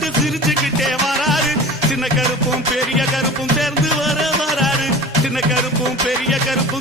போட்டு சிரிச்சுக்கிட்டே வராரு. சின்ன கருப்பும் பெரிய கருப்பும் சேர்ந்து வராரு. சின்ன கருப்பும் பெரிய கருப்பும்